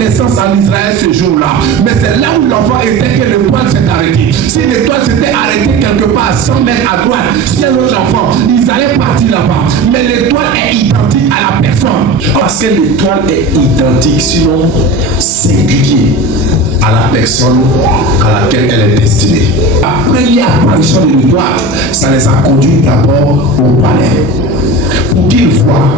naissance en Israël ce jour-là. Mais c'est là où l'enfant était que l'étoile s'est arrêtée. Si l'étoile s'était arrêtée quelque part à 100 mètres à droite, si un autre enfant, ils allaient partir là-bas. Mais l'étoile est identique à la personne. Parce que l'étoile est identique, sinon singulier, à la personne à laquelle elle est destinée. La première apparition de l'étoile, ça les a conduits d'abord au palais pour qu'ils voient.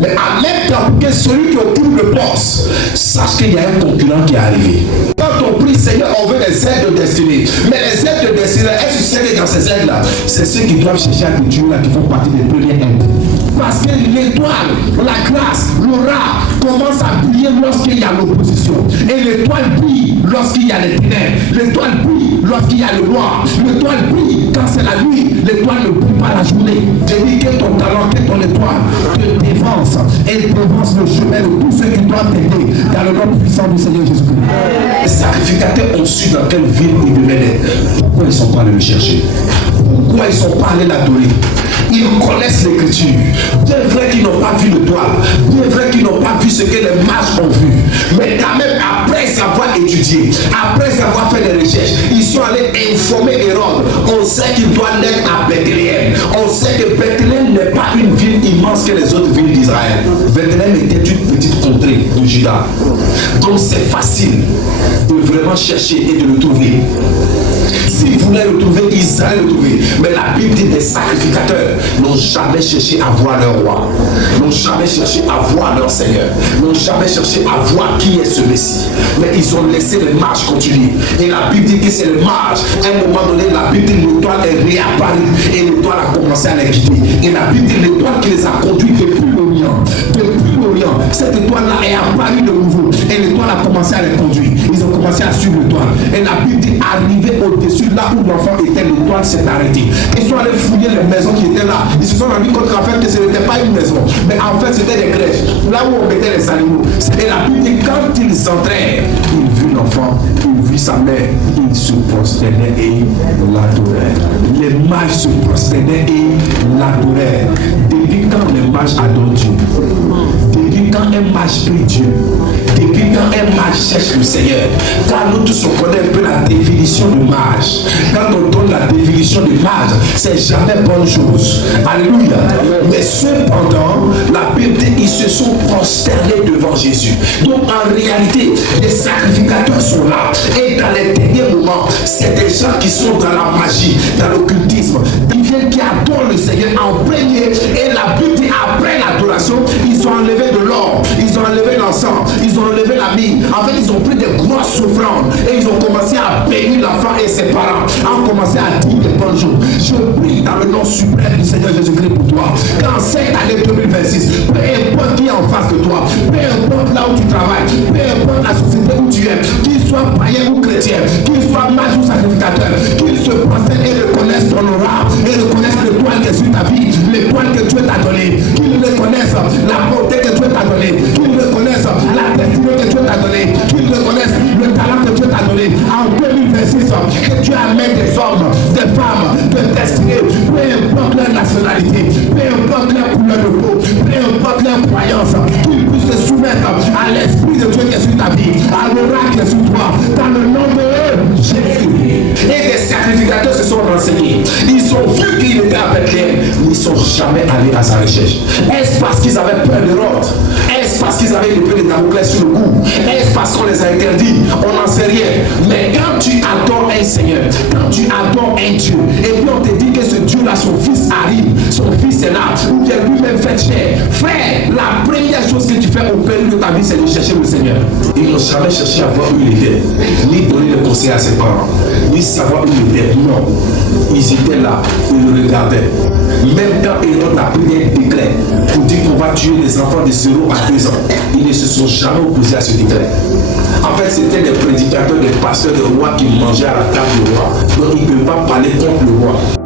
Mais en même temps, pour que celui qui occupe le poste sache qu'il y a un concurrent qui est arrivé. Quand on prie, Seigneur, on veut des aides de destinée. Mais les aides de destinée, est-ce que c'est dans ces aides-là? C'est ceux qui doivent chercher à culture là qui font partie des premières aides. Parce que l'étoile, la grâce, l'aura commence à briller lorsqu'il y a l'opposition. Et l'étoile brille lorsqu'il y a les ténèbres. L'étoile brille lorsqu'il y a le noir. L'étoile brille quand c'est la nuit. L'étoile ne brille pas la journée. Je dis que ton talent, que ton étoile te dévance. Et dévance le chemin de tous ceux qui doivent t'aider dans le nom puissant du Seigneur Jésus-Christ. Les sacrificateurs ont su dans quelle ville ils devaient être. Pourquoi ils ne sont pas allés le chercher? Pourquoi ils ne sont pas allés l'adorer? Ils connaissent l'écriture. Bien vrai qu'ils n'ont pas vu l'étoile, bien vrai qu'ils n'ont pas vu ce que les mages ont vu, mais quand même après avoir étudié, après avoir fait des recherches, ils sont allés informer Hérode. On sait qu'il doit naître à Bethléem. On sait que Bethléem n'est pas une ville immense que les autres villes d'Israël. Bethléem était une petite contrée de Juda. Donc c'est facile de vraiment chercher et de le trouver. S'ils voulaient le trouver, ils allaient le trouver. Mais la Bible dit des sacrificateurs n'ont jamais cherché à voir leur roi, n'ont jamais cherché à voir leur Seigneur, n'ont jamais cherché à voir qui est ce Messie. Mais ils ont laissé les mages continuer. Et la Bible dit que c'est le mage. À un moment donné, la Bible dit que l'étoile est réapparue et l'étoile a commencé à les guider. Et la Bible dit que l'étoile qui les a conduits depuis l'Orient, cette étoile-là est apparue de nouveau. Et l'étoile a commencé à les conduire. Ils ont commencé à suivre l'étoile. Et la Bible dit arriver au-dessus là où l'enfant était, l'étoile s'est arrêtée. Ils sont allés fouiller les maisons qui étaient là. Ils se sont rendus compte qu'en fait que ce n'était pas une maison, mais en fait c'était des crèches, là où on mettait les animaux. Et la Bible dit quand ils entrèrent, ils virent l'enfant, ils virent sa mère, ils se prosternaient et l'adorèrent. Les mages se prosternaient et l'adorèrent. Depuis quand les mages adorent Dieu? Depuis quand un mage prie Dieu? Depuis quand un mage cherche le Seigneur? Car nous tous on connaît un peu la définition de mage. Quand on donne la définition de mage, c'est jamais bonne chose. Alléluia. Mais cependant, la Bible dit qu'ils se sont prosternés devant Jésus. Donc en réalité, les sacrificateurs sont là. Et dans les derniers moments, c'est des gens qui sont dans la magie, dans l'occultisme. Ils viennent qui adorent le Seigneur en premier. Et la Bible dit après l'adoration, ils ont enlevé de l'or, ils ont enlevé l'encens, ils ont enlevé la myrrhe. En fait, ils ont pris des grosses offrandes et ils ont commencé à bénir l'enfant et ses parents. Ont commencé à dire des bonnes choses. Je prie dans le nom suprême du Seigneur Jésus-Christ pour toi. Qu'en cette année 2026, peu importe qui est en face de toi, peu importe là où tu travailles, peu importe la société où tu es, qu'il soit païen ou chrétien, qu'il soit mage ou sacrificateur, qu'il se prosterne et reconnaisse ton aura et reconnaisse l'étoile qui est sur ta vie, l'étoile que Dieu t'a donnée, qu'il reconnaisse la bonté que Dieu t'a donnée, qu'il reconnaisse la destinée que Dieu t'a donnée, qu'il reconnaisse le talent que Dieu t'a donné. En 2026, que Dieu amène des hommes, des femmes, de destinée, peu importe leur nationalité, peu importe leur couleur de peau, peu importe leur croyance, qu'ils puissent se soumettre à l'Esprit de Dieu qui est sur ta vie, à l'aura qui est sur toi, dans le nom de Jésus. Et des sacrificateurs se sont renseignés. Ils ont vu qu'il était à Bethléem, mais ils ne sont jamais allés à sa recherche. Est-ce parce qu'ils avaient peur de l'ordre? Est-ce parce qu'ils avaient l'épée de Damoclès sur le cou? Est-ce parce qu'on les a interdits? On n'en sait rien. Mais quand tu adores un Seigneur, quand tu adores un Dieu, et puis on te dit que ce Dieu-là, son fils arrive, son fils est là, ou bien lui-même fait chair, frère, la première chose que tu fais au péril de ta vie, c'est de chercher le Seigneur. Ils n'ont jamais cherché à voir où il était, ni donner le conseil à ses parents, ni savoir où il était. Non, ils étaient là, ils le regardaient. Même quand Hérode a pris un décret pour dire qu'on va tuer les enfants de 0 à 2 ans, ils ne se sont jamais opposés à ce décret. En fait, c'était des prédicateurs, des pasteurs, des rois qui mangeaient à la table du roi. Donc ils ne peuvent pas parler contre le roi.